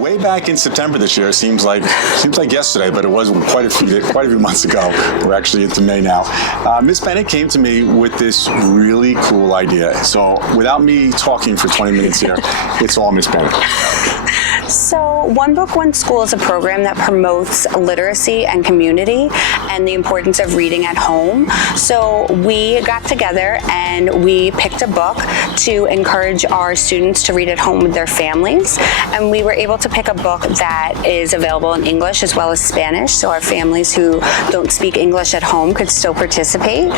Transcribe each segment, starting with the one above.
way back in September this year. Seems like yesterday, but it was quite a few months ago. We're actually into May now. Miss Bennett came to me with this really cool idea. So without me talking for 20 minutes here, it's all Miss Bennett. So One Book, One School is a program that promotes literacy and community and the importance of reading at home. So we got together and we picked a book to encourage our students to read at home with their families. And we were able to pick a book that is available in English as well as Spanish. So our families who don't speak English at home could still participate.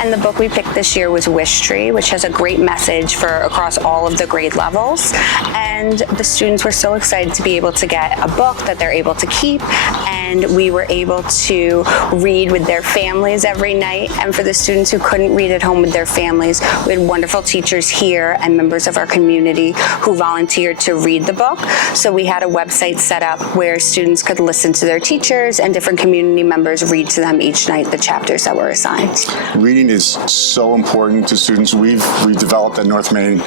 And the book we picked this year was Wishtree, which has a great message for across all of the grade levels. And the students were so excited to be able to get a book that they're able to keep, and we were able to read with their families every night. And for the students who couldn't read at home with their families, we had wonderful teachers here and members of our community who volunteered to read the book. So we had a website set up where students could listen to their teachers and different community members read to them each night the chapters that were assigned. Reading is so important to students. We've developed at North Main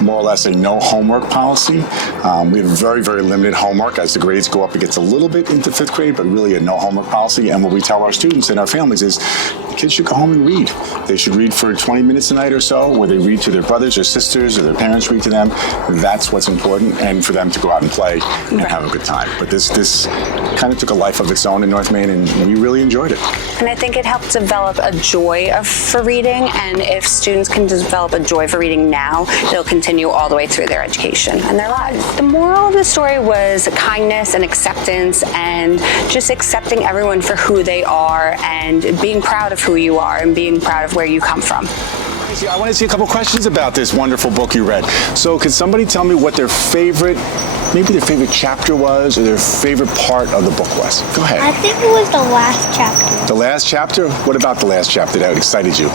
more or less a no homework policy. We have very, very limited homework. As the grades go up, it gets a little bit into 5th grade, but really a no homework policy. And what we tell our students and our families is kids should go home and read. They should read for 20 minutes a night or so, where they read to their brothers or sisters or their parents read to them. That's what's important, and for them to go out and play and have a good time. But this kind of took a life of its own in North Main, and we really enjoyed it. And I think it helped develop a joy for reading, and if students can develop a joy for reading now, they'll continue all the way through their education and their lives. The moral of the story was kindness and acceptance, and just accepting everyone for who they are and being proud of who you are and being proud of where you come from. I want to see a couple questions about this wonderful book you read. So could somebody tell me what their favorite chapter was, or their favorite part of the book was? Go ahead. I think it was the last chapter. The last chapter? What about the last chapter that excited you?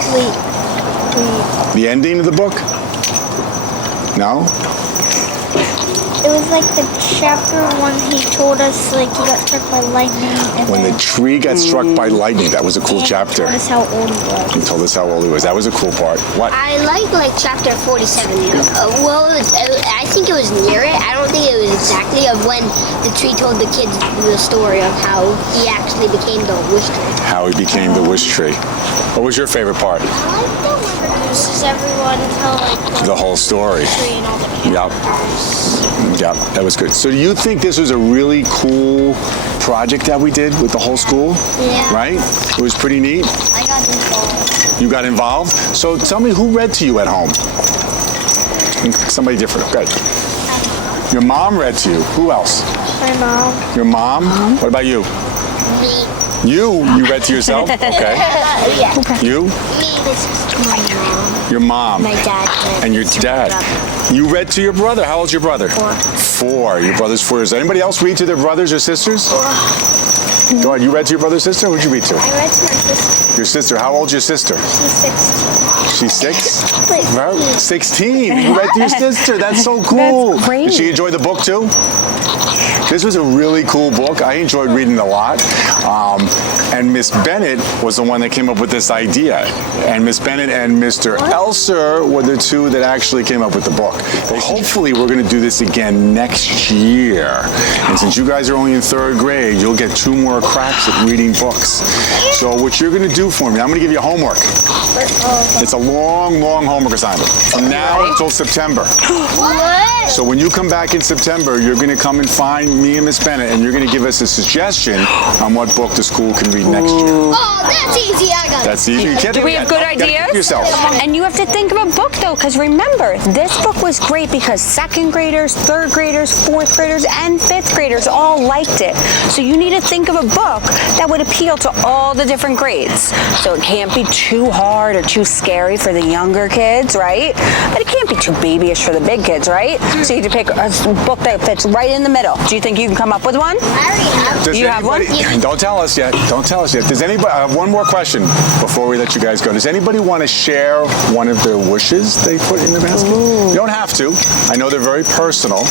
The ending of the book? No? It was like the chapter when he told us like he got struck by lightning. And when the tree got struck by lightning. That was a cool chapter. He told us how old he was. He told us how old he was. That was a cool part. What? I like chapter 47. I think it was near it. I don't think it was exactly of when the tree told the kids the story of how he actually became the wish tree. How he became the wish tree. What was your favorite part? I like the one that introduces everyone until the whole story. Tree and all the characters. Yeah, that was good. So do you think this was a really cool project that we did with the whole school? Yeah. Right? It was pretty neat. I got involved. You got involved? So tell me, who read to you at home? Somebody different. Good. Your mom read to you. Who else? My mom. Your mom? What about you? Me. You read to yourself? Okay. Yeah. You? Me. This is my mom. Your mom. My dad. And your dad. You read to your brother. How old's your brother? 4. Your brother's 4 years old. Anybody else read to their brothers or sisters? Go ahead. You read to your brother or sister? Who'd you read to? I read to my sister. Your sister. How old's your sister? She's 16. She's 6? Like 16. You read to your sister. That's so cool. That's great. Did she enjoy the book too? This was a really cool book. I enjoyed reading it a lot. And Miss Bennett was the one that came up with this idea. And Miss Bennett and Mr. Elser were the two that actually came up with the book. Hopefully we're going to do this again next year. And since you guys are only in 3rd grade, you'll get 2 more cracks at reading books. So what you're going to do for me, I'm going to give you homework. It's a long, long homework assignment. From now until September. What? So when you come back in September, you're going to come and find me and Miss Bennett, and you're going to give us a suggestion on what book the school can read next year. Oh, that's easy. I got it. That's easy. You can't Do do we it have yet. good You gotta think ideas? yourself. And you have to think of a book though, because remember, this book was great because 2nd graders, 3rd graders, 4th graders, and 5th graders all liked it. So you need to think of a book that would appeal to all the different grades. So it can't be too hard or too scary for the younger kids, right? But it can't be too babyish for the big kids, right? So you have to pick a book that fits right in the middle. Do you think you can come up with one? I already have. Does You have one? Don't tell us yet. Don't tell us yet. Does anybody? I have one more question before we let you guys go. Does anybody want to share one of their wishes they put in the basket? Ooh. You don't have to. I know they're very personal.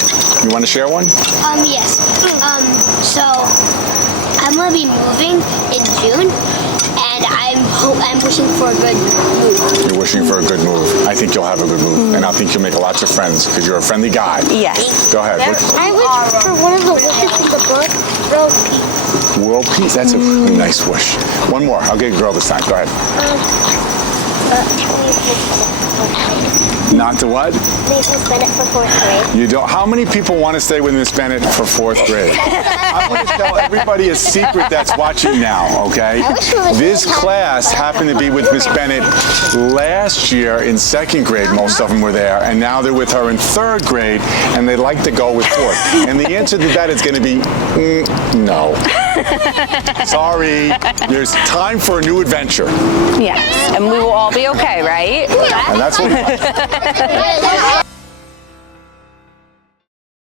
You want to share one? Yes. So I'm gonna be moving in June, and I'm I'm wishing for a good move. You're wishing for a good move. I think you'll have a good move, and I think you'll make lots of friends because you're a friendly guy. Yes. Go ahead. I wish for one of the wishes in the book, world peace. World peace. That's a nice wish. One more. I'll get a girl this time. Go ahead. Not to what? Leave Miss Bennett for 4th grade. You don't. How many people want to stay with Miss Bennett for 4th grade? I want to tell everybody a secret that's watching now, okay? This class happened to be with Miss Bennett last year in 2nd grade. Most of them were there, and now they're with her in 3rd grade, and they'd like to go with 4th. And the answer to that is going to be no. Sorry. There's time for a new adventure. Yes. And we will all be okay, right? And that's what